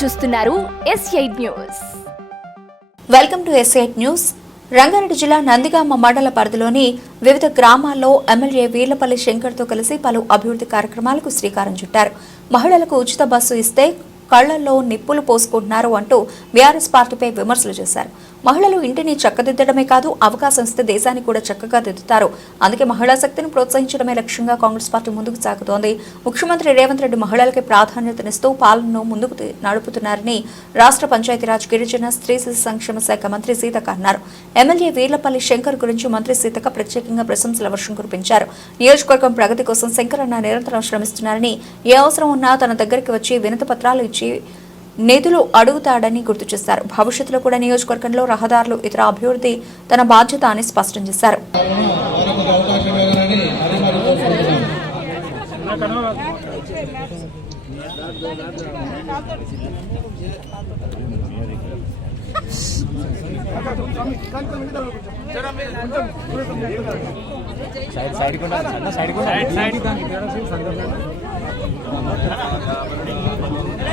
చూస్తున్నారు S news welcome to ఎస్ఐట్ news Rangareddy జిల్లా నందిగామ మండల పరిధిలోని వివిధ గ్రామాల్లో ఎమ్మెల్యే వీర్లపల్లి శంకర్తో కలిసి పలు అభివృద్ధి కార్యక్రమాలకు శ్రీకారం చుట్టారు. మహిళలకు ఉచిత బస్సు ఇస్తే కళ్ళల్లో నిప్పులు పోసుకుంటున్నారు అంటూ బీఆర్ఎస్ పార్టీపై విమర్శలు చేశారు. మహిళలు ఇంటిని చక్కదిద్దడమే కాదు అవకాశం ఇస్తే దేశాన్ని కూడా చక్కగా దిద్దుతారు. అందుకే మహిళా శక్తిని ప్రోత్సహించడమే లక్ష్యంగా కాంగ్రెస్ పార్టీ ముందుకు సాగుతోంది. ముఖ్యమంత్రి రేవంత్ రెడ్డి మహిళలకి ప్రాధాన్యతనిస్తూ పాలనను ముందుకు నడుపుతున్నారని రాష్ట్ర పంచాయతీరాజ్ గిరిజన స్త్రీ శిశు సంక్షేమ శాఖ మంత్రి సీతక్క అన్నారు. ఎమ్మెల్యే వీర్లపల్లి శంకర్ గురించి మంత్రి సీతక్క ప్రత్యేకంగా ప్రశంసల వర్షం కురిపించారు. నియోజకవర్గం ప్రగతి కోసం శంకర్ అన్న నిరంతరం శ్రమిస్తున్నారని ఏ అవసరం ఉన్నా తన దగ్గరికి వచ్చి వినతి పత్రాలు ఇచ్చి నిధులు అడుగుతాడని గుర్తు చేశారు. భవిష్యత్తులో కూడా నియోజకవర్గంలో రహదారులు ఇతర అభివృద్ధి తన బాధ్యత అని స్పష్టం చేశారు. వారికి అవకాశం సైడ్ సైడ్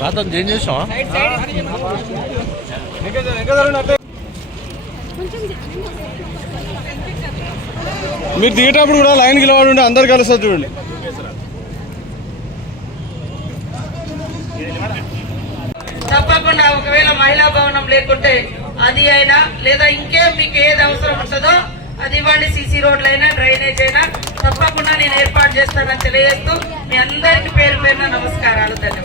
రాతం చేంజ్ చేసావా? మీరు దిగేటప్పుడు కూడా లైన్ నిలబడి ఉండి అందరు కలుస్తారు చూడండి. తప్పకుండా ఒకవేళ మహిళా భవనం లేకుంటే అది అయినా లేదా ఇంకేం మీకు ఏది అవసరం ఉంటుందో అది ఇవ్వండి సీసీ రోడ్లు అయినా డ్రైనేజ్ అయినా. తప్పకుండా నేను ఏర్పాటు చేస్తానని తెలియజేస్తూ మీ అందరికి పేరు పేరున నమస్కారాలు థ్యాంక్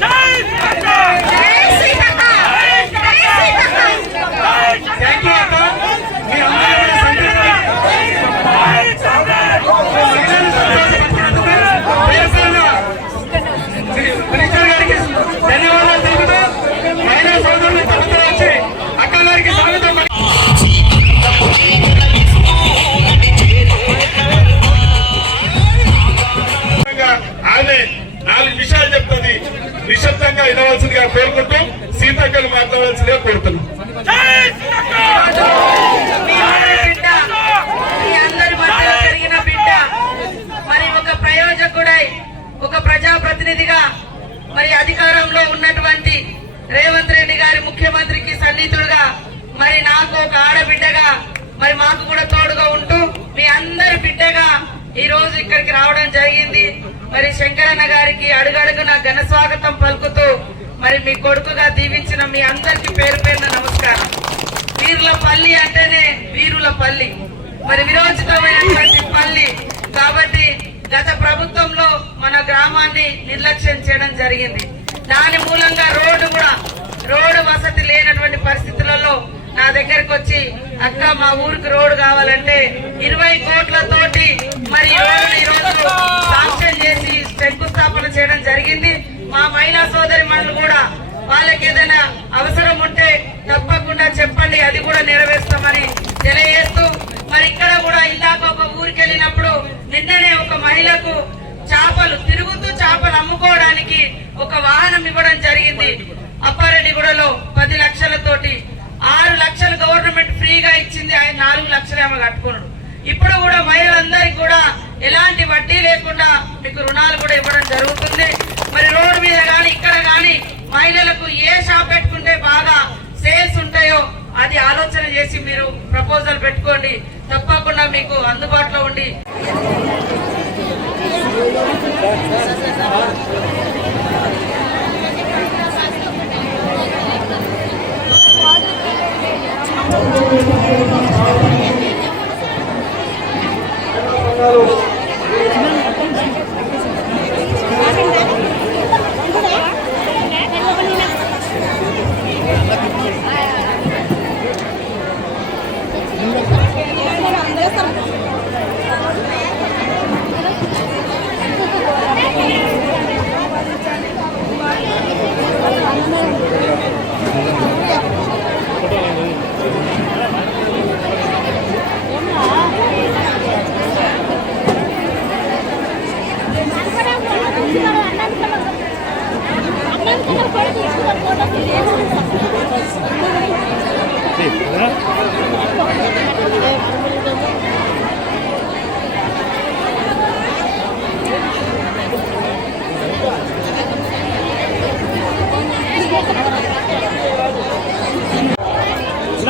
ఉన్నటువంటి రేవంత్ రెడ్డి గారి ముఖ్యమంత్రికి సన్నిహితుడుగా మరి నాకు ఒక ఆడబిడ్డగా మరి మాకు కూడా తోడుగా ఉంటూ మీ అందరి బిడ్డగా ఈ రోజు ఇక్కడికి రావడం జరిగింది. మరి శంకరన్న గారికి అడుగడుగున ఘన స్వాగతం పలుకుతూ మరి మీ కొడుకుగా దీవించిన మీ అందరికి పేరు పేరున నమస్కారం. వీరుల పల్లి అంటేనే వీరుల పల్లి మరి విరోచితమైనటువంటి పల్లి. కాబట్టి గత ప్రభుత్వంలో మన గ్రామాన్ని నిర్లక్ష్యం చేయడం జరిగింది. దాని మూలంగా రోడ్డు కూడా రోడ్డు వసతి లేనటువంటి పరిస్థితులలో నా దగ్గరకు వచ్చి అక్క మా ఊరికి రోడ్డు కావాలంటే ఇరవై కోట్లతోటి మరి ఈ ఈ రోజు శాంక్షన్ చేసి శంకుస్థాపన చేయడం జరిగింది. మా మహిళా సోదరి మనులు కూడా వాళ్ళకి ఏదైనా అవసరం ఉంటే తప్పకుండా చెప్పండి అది కూడా నెరవేర్స్తామని తెలియజేస్తూ మరి ఇక్కడ కూడా ఇందాక ఒక ఊరికి వెళ్ళినప్పుడు నిన్ననే ఒక మహిళకు చేపలు తిరుగుతూ చేపలు అమ్ముకోవడానికి ఒక వాహనం ఇవ్వడం జరిగింది. అప్పారెడ్డిగూడలో పది లక్షలతోటి ఆరు లక్షలు గవర్నమెంట్ ఫ్రీగా ఇచ్చింది. ఆయన నాలుగు లక్షలు ఏమో కట్టుకున్నాడు. ఇప్పుడు కూడా మహిళలందరికీ కూడా ఎలాంటి వడ్డీ లేకుండా మీకు రుణాలు కూడా ఇవ్వడం జరుగుతుంది. మరి రోడ్డు మీద కానీ ఇక్కడ కానీ మహిళలకు ఏ షాప్ పెట్టుకుంటే బాగా సేల్స్ ఉంటాయో అది ఆలోచన చేసి మీరు ప్రపోజల్ పెట్టుకోండి. తప్పకుండా మీకు అందుబాటులో ఉండి అందరూ phone phone ma'am thank you ma'am ధన్యవాదాలు చెప్పండి. చాలా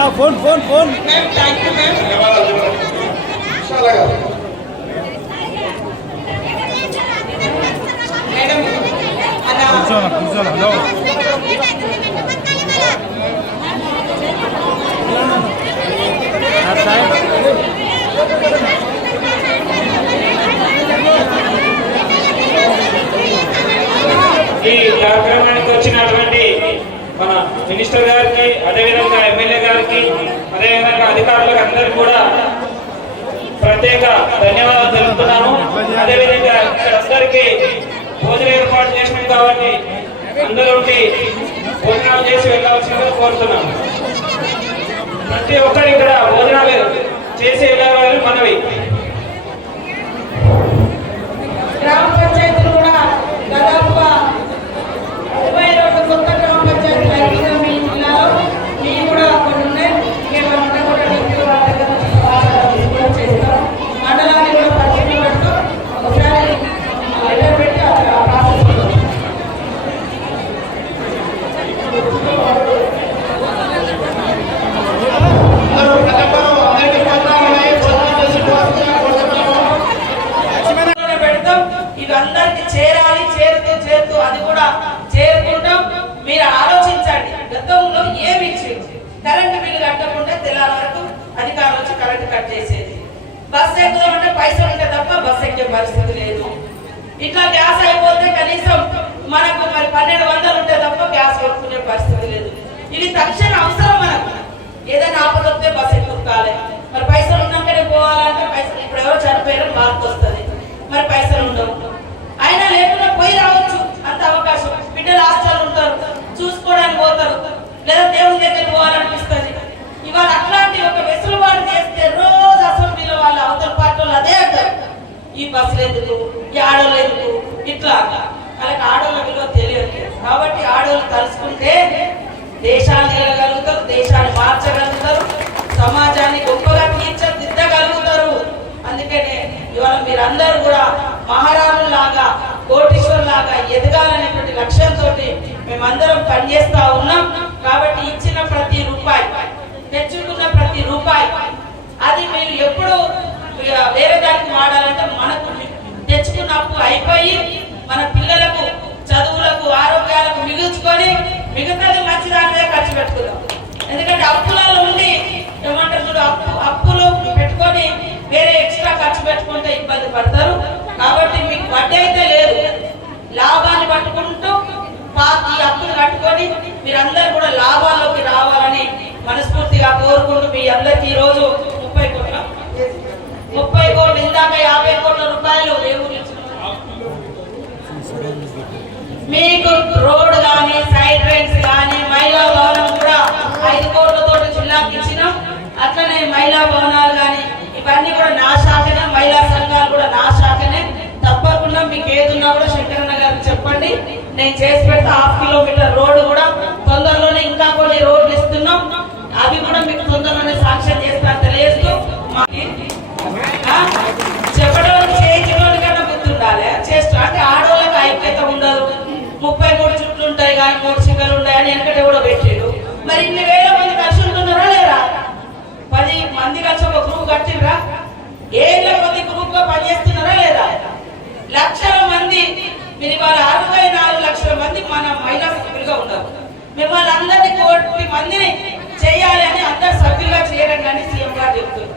అలా కూర్చోనా కూర్చోనా హలో. ఈ కార్యక్రమానికి వచ్చినటువంటి మన మినిస్టర్ గారికి అదేవిధంగా అధికారులకు అందరికీ కూడా ప్రత్యేక ధన్యవాదాలు తెలుపుతున్నాను. అదేవిధంగా అందరికీ భోజనం ఏర్పాటు చేసినాం కాబట్టి అందరూ భోజనాలు చేసి వెళ్ళాల్సిందిగా కోరుతున్నాను. ప్రతి ఒక్కరు ఇక్కడ భోజనాలు పన్నెండు వందలు ఉంటే తప్ప గ్యాస్ కొనుక్కునే పరిస్థితి లేదు. ఇది తక్షణ అవసరం మనకు. ఏదైనా ఆపద వస్తే బస్సు ఎక్కువాలి మరి పైసలు ఉన్నాకనే పోవాలంటే పైసలు ఇప్పుడు ఎవరు చనిపోయారో మార్పు వస్తుంది. మరి పైసలు ఉండవు. అయినా లేకుండా పోయి రావచ్చు. అంత అవకాశం. బిడ్డలు హాస్టల్ ఉంటారు. చూసుకోవడానికి పోతారు. లేదా దేవుని దగ్గర పోవాలనిపిస్తుంది. ఇవాళ అట్లాంటి ఒక వెసులుబాటు చేస్తే రోజు అసెంబ్లీలో వాళ్ళు అవతల పార్టీ వాళ్ళు అదే అంటారు. ఈ బస్సులు ఎందుకు? ఈ ఆడోళ్ళు ఎందుకు? ఇట్లా వాళ్ళకి ఆడోళ్ళ విలువ తెలియదు కాబట్టి ఆడోళ్ళు తలుసుకుంటే దేశాన్ని నిలగలుగుతారు దేశాన్ని మార్చగలుగుతారు సమాజాన్ని గొప్పగా తీర్చిదిద్దగలుగుతారు అందుకనే ఇవాళ మీరందరూ కూడా మహారాజులాగా కోటీశ్వరులాగా ఎదగాలనేటువంటి లక్ష్యంతో మేమందరం పనిచేస్తా ఉన్నాం. కాబట్టి ఇచ్చిన ప్రతి రూపాయి తెచ్చుకున్న ప్రతి రూపాయి అది మీరు ఎప్పుడు వేరే దానికి వాడాలంటే మనకు తెచ్చుకున్న అప్పు అయిపోయి మిగతాది మంచి దాని మీద ఖర్చు పెట్టుకుందాం ఎందుకంటే అప్పులలో ఉండి ఏమంటారు చూడు అప్పు అప్పులు పెట్టుకొని వేరే ఎక్స్ట్రా ఖర్చు పెట్టుకుంటే ఇబ్బంది పడతారు. కాబట్టి మీకు వడ్డీ అయితే లేదు. లాభాన్ని పట్టుకుంటూ పాతి అప్పులు కట్టుకొని మీరందరూ కూడా లాభాల్లోకి రావాలని మనస్ఫూర్తిగా కోరుకుంటూ మీ అందరికీ ఈ రోజు ముప్పై కోట్ల. ముప్పై కోట్లు ఇందాక యాభై కోట్ల రూపాయలు ఏ మీకు రోడ్ గాని సైడ్ రైన్స్ గాని మహిళా భవనం కూడా ఐదు కోట్లతో జిల్లాకి ఇచ్చినాం. అట్లనే మహిళా భవనాలు గాని ఇవన్నీ కూడా నా శాఖనే మహిళా సంఘాలు కూడా నా శాఖనే. తప్పకుండా మీకు ఏదున్నా కూడా శంకరన్న గారికి చెప్పండి. నేను చేసి పెడితే హాఫ్ కిలోమీటర్ రోడ్డు కూడా. తొందరలోనే ఇంకా కొన్ని రోడ్లు ఇస్తున్నాం. అవి కూడా మీకు తొందరలోనే సాక్ష్యం చేస్తాను తెలియజేస్తూ మాకు ఆ? చెప్పడం చేయించడం కన్నా బుద్ధి ఉండాలి చేస్తా అంటే ఆడవాళ్ళకి ఐక్యత ఉండదు ముప్పై మూడు చుట్లు ఉంటాయి కానీ మూడు చిక్కలు ఉంటాయి అని వెనకటి కూడా పెట్టాడు మరి ఇన్ని వేల మంది కలిసి ఉంటున్నారా లేరా పది మంది కలిసి ఒక గ్రూప్ కట్టిర్రా ఏళ్ళ కొద్ది గ్రూప్గా పనిచేస్తున్నారా లేదా లక్షల మంది మీరు ఇవాళ అరవై నాలుగు లక్షల మంది మన మహిళా సభ్యులుగా ఉన్నారు. మిమ్మల్ని అందరినీ కోటి మందిని చేయాలి అని అందరు సభ్యులుగా చేయడం కానీ సీఎం గారు చెప్తున్నారు.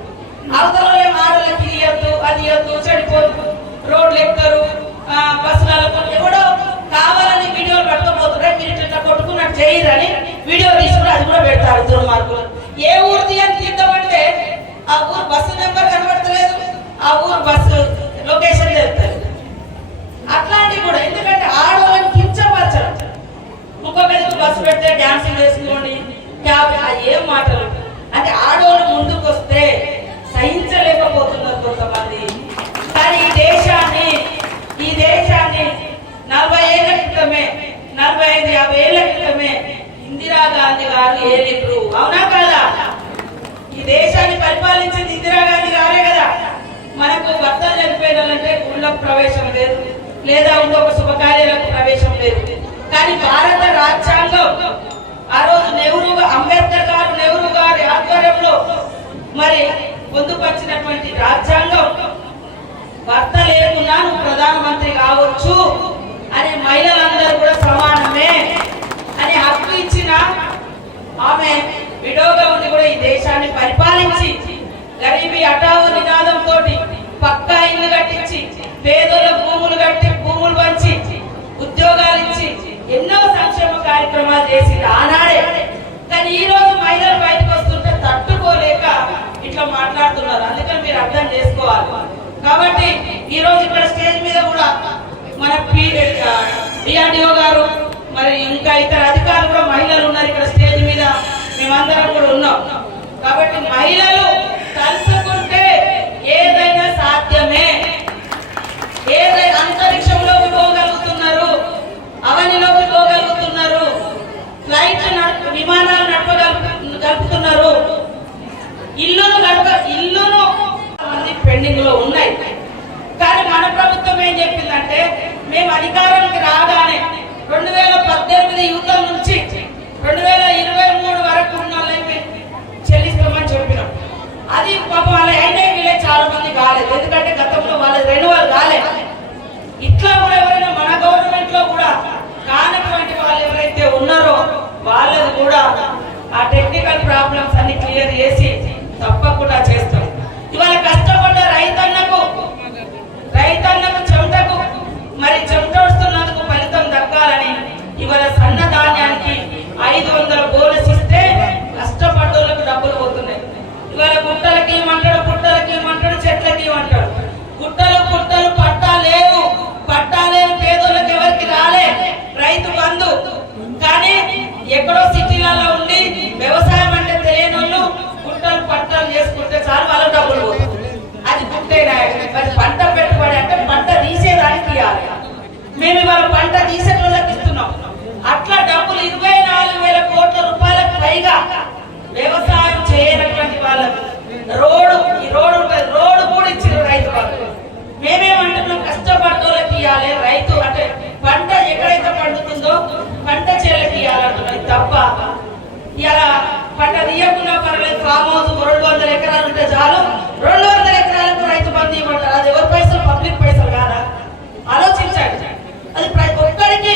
అవతల ఏం ఆడలకి ఇవ్వద్దు అది ఇవ్వద్దు చెడిపోదు. రోడ్లు ఎక్కరు బస్సులలో ఎవడో కావాలని వీడియోలు పట్టుకోపోతుంటే మీరు ఇట్లా కొట్టుకున్నట్టు చేయరని వీడియో తీసుకుని అది కూడా పెడతారు దుర్మార్గులు. ఏ ఊరిది అని తీద్దామంటే ఆ ఊరు బస్సు నెంబర్ కనబడతలేదు ఆ ఊరు బస్సు లొకేషన్ తెలుస్తుంది అట్లాంటివి కూడా ఎందుకంటే ఆడవాళ్ళని కించపరచడం ఇంకొక దిక్కు బస్సు పెడితే డాన్సింగ్ వేసుకోండి క్యాబ్ ఆ ఏం మాటలు అంటే ఆడవాళ్ళు ముందుకు వస్తే సహించలేకపోతున్నారు కొంతమంది కానీ ఈ దేశాన్ని ఈ దేశాన్ని నలభై ఏళ్ళ క్రితమే నలభై ఐదు యాభై ఏళ్ళ క్రితమే ఇందిరాగాంధీ గారు ఏలిండ్రు అవునా కదా? ఈ దేశాన్ని పరిపాలించింది ఇందిరాగాంధీ గారే కదా. మనకు భర్తలు చనిపోయినారంటే గుళ్ళకు ప్రవేశం లేదు. లేదా ఇంకొక శుభకార్యాలకు ప్రవేశం లేదు. కానీ భారత రాజ్యాంగం ఆ రోజు నెహ్రూ అంబేద్కర్ గారు నెహ్రూ గారి ఆధ్వర్యంలో మరి పొందుపరిచినటువంటి రాజ్యాంగం భర్త లేకున్నా నువ్వు కార్యక్రమాలు చేసి ఆనాడే. కానీ ఈ రోజు మహిళలు బయటకు వస్తుంటే తట్టుకోలేక ఇట్లా మాట్లాడుతున్నారు. అందుకని మీరు అర్థం చేసుకోవాలి. కాబట్టి ఈ రోజు ఇక్కడ స్టేజ్ మీద కూడా మన డిఆర్డిఓ గారు మరి ఇంకా ఇతర అధికారులు కూడా మహిళలు ఉన్నారు ఇక్కడ స్టేజ్ మీద. మేమందరం కూడా ఉన్నాం. కాబట్టి మహిళలు ఫ్లైట్లు విమానాలు నడపగలుగు గడుపుతున్నారు ఇల్లును గడప ఇల్లును మంది పెండింగ్లో ఉన్నాయి. కానీ మన ప్రభుత్వం ఏం చెప్పిందంటే మేము అధికారానికి రాగానే రెండు వేల పద్దెనిమిది యుద్ధం నుంచి రెండు వేల ఇరవై మూడు వరకు ఉన్న చెల్లిస్తామని చెప్పినాం. అది పాపం వాళ్ళ అయినా వీళ్ళే చాలా మంది కాలేదు. ఎందుకంటే గతంలో వాళ్ళ రెన్యువల్ కాలేదు ఇట్లా కూడా ఎవరైనా మన గవర్నమెంట్లో కూడా కానటువంటి వాళ్ళు ఎవరైతే ఉన్నారో వాళ్ళది కూడా ఆ టెక్నికల్ ప్రాబ్లమ్స్ అన్ని క్లియర్ చేసి తప్పకుండా చేస్తాం. ఇవాళ కష్టపడ్డ రైతన్నకు రైతన్నకు చెమటకు మరి చెమట వస్తున్నందుకు ఫలితం దక్కాలని ఇవాళ సన్న ధాన్యానికి ఐదు వందల బోనస్ ఇస్తే కష్టపడ్డోళ్ళకు డబ్బులు పోతున్నాయి. ఇవాళ గుట్టలకి ఏమంటాడు పుట్టలకి ఇవ్వమంటాడు చెట్లకి ఇవ్వమంటాడు గుట్టలు పుట్టలు ఎక్కడో సిటీలలో ఉండి వ్యవసాయం అంటే తెలియని వాళ్ళు గుట్టలు పట్టాలు చేసుకుంటే చాలు వాళ్ళ డబ్బులు అది గుట్టేనా మరి పంట పెట్టుబడి అంటే పంట తీసేదానికి ఇవ్వాలి మేము ఇవాళ పంట తీసే వాళ్ళకి ఇస్తున్నాం. అట్లా డబ్బులు ఇరవై నాలుగు వేల కోట్ల రూపాయలకు పైగా వ్యవసాయం చేయనటువంటి వాళ్ళకు రోడ్డు ఈ రోడ్డు ఉంటుంది రోడ్డు కూడా ఇచ్చిన రైతు వాళ్ళకు మేమేమంటున్నాం కష్టపడ్డోళ్ళకి ఇవ్వాలి రైతు అంటే పంట ఎక్కడైతే పండుతుందో పంట చేలకి ఇవ్వాలంటున్నాం ఇది తప్ప ఇలా పంట తీయకుండా పర్లేదు ఫామ్ హౌస్ రెండు వందల ఎకరాలు రెండు వందల ఎకరాలకు రైతు బంధు ఇవ్వమంటారు అది ఎవరి పైసలు? పబ్లిక్ పైసలు కాదా? ఆలోచించండి. అది ప్రతి ఒక్కరికి